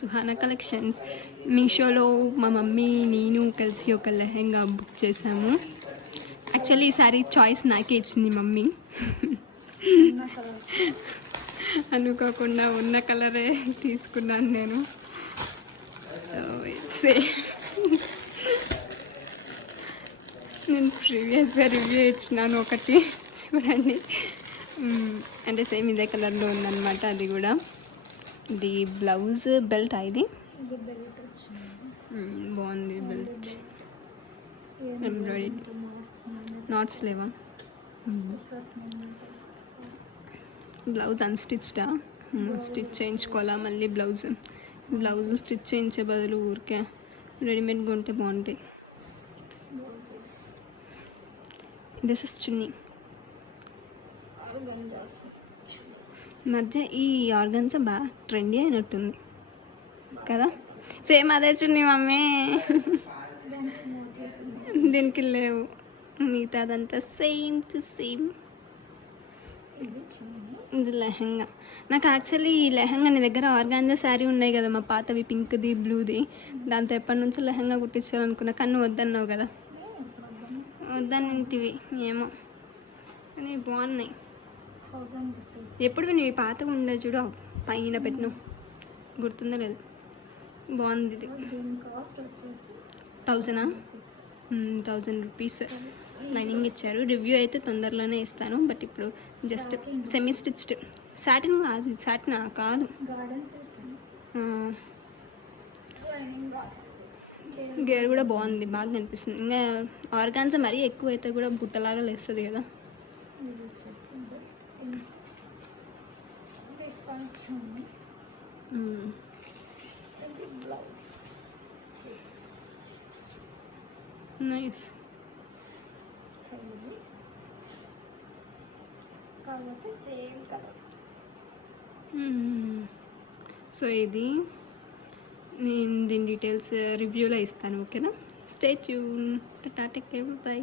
Suhana collections. మీషోలో మా mummy నేను కలిసి ఒక లెహెంగా బుక్ చేసాము. యాక్చువల్లీ ఈసారి చాయిస్ నాకే ఇచ్చింది మమ్మీ. అనుకోకుండా ఉన్న కలరే తీసుకున్నాను నేను. సో నేను ప్రీవియస్గా రివ్యూ ఇచ్చినాను ఒకటి, చూడండి. అంటే సేమ్ ఇదే కలర్లో ఉందన్నమాట. అది కూడా ఇది బ్లౌజ్ బెల్ట్ ఇది బాగుంది. బెల్ట్ ఎంబ్రాయిడరీ నాట్స్ లేవా? బ్లౌజ్ అన్స్టిచ్డా, స్టిచ్ చేయించుకోవాలా మళ్ళీ బ్లౌజ్ స్టిచ్ చేయించే బదులు ఊరికే రెడీమేడ్గా ఉంటే బాగుంటాయి. దిస్ ఇస్ చున్నీ. మధ్య ఈ ఆర్గన్సా బాగా ట్రెండీ అయినట్టుంది కదా. సేమ్ అదే చున్నీ మమ్మీ. దీనికి లేవు, మిగతాదంతా సేమ్ టు సేమ్. ఇది లెహంగా. నాకు యాక్చువల్లీ ఈ లెహంగా నీ దగ్గర ఆర్గాన్జా శారీ ఉన్నాయి కదా మా పాతవి, పింక్ది బ్లూది. దాంతో ఎప్పటి నుంచో లెహంగా కుట్టించాలనుకున్నా, కానీ నువ్వు వద్దన్నావు కదా. వద్దన్నింటివి ఏమో అని బాగున్నాయి. ఎప్పుడు నువ్వు పాతగా ఉండే చూడు పైన పెట్టినావు, గుర్తుందో లేదు. బాగుంది ఇది. 1000 రూపీస్ లైనింగ్ ఇచ్చారు. రివ్యూ అయితే తొందరలోనే ఇస్తాను, బట్ ఇప్పుడు జస్ట్ సెమీ స్టిచ్డ్. సాటిన్ కాదు, సాటిన్ కాదు, గేర్ కూడా బాగుంది, బాగా కనిపిస్తుంది. ఇంకా ఆర్గాన్జా మరీ ఎక్కువ అయితే కూడా బుట్టలాగా లేస్తుంది కదా. నైస్. సో ఇది నేను దీని డీటెయిల్స్ రివ్యూలో ఇస్తాను, ఓకేనా? Stay tune. Tata, take care, by.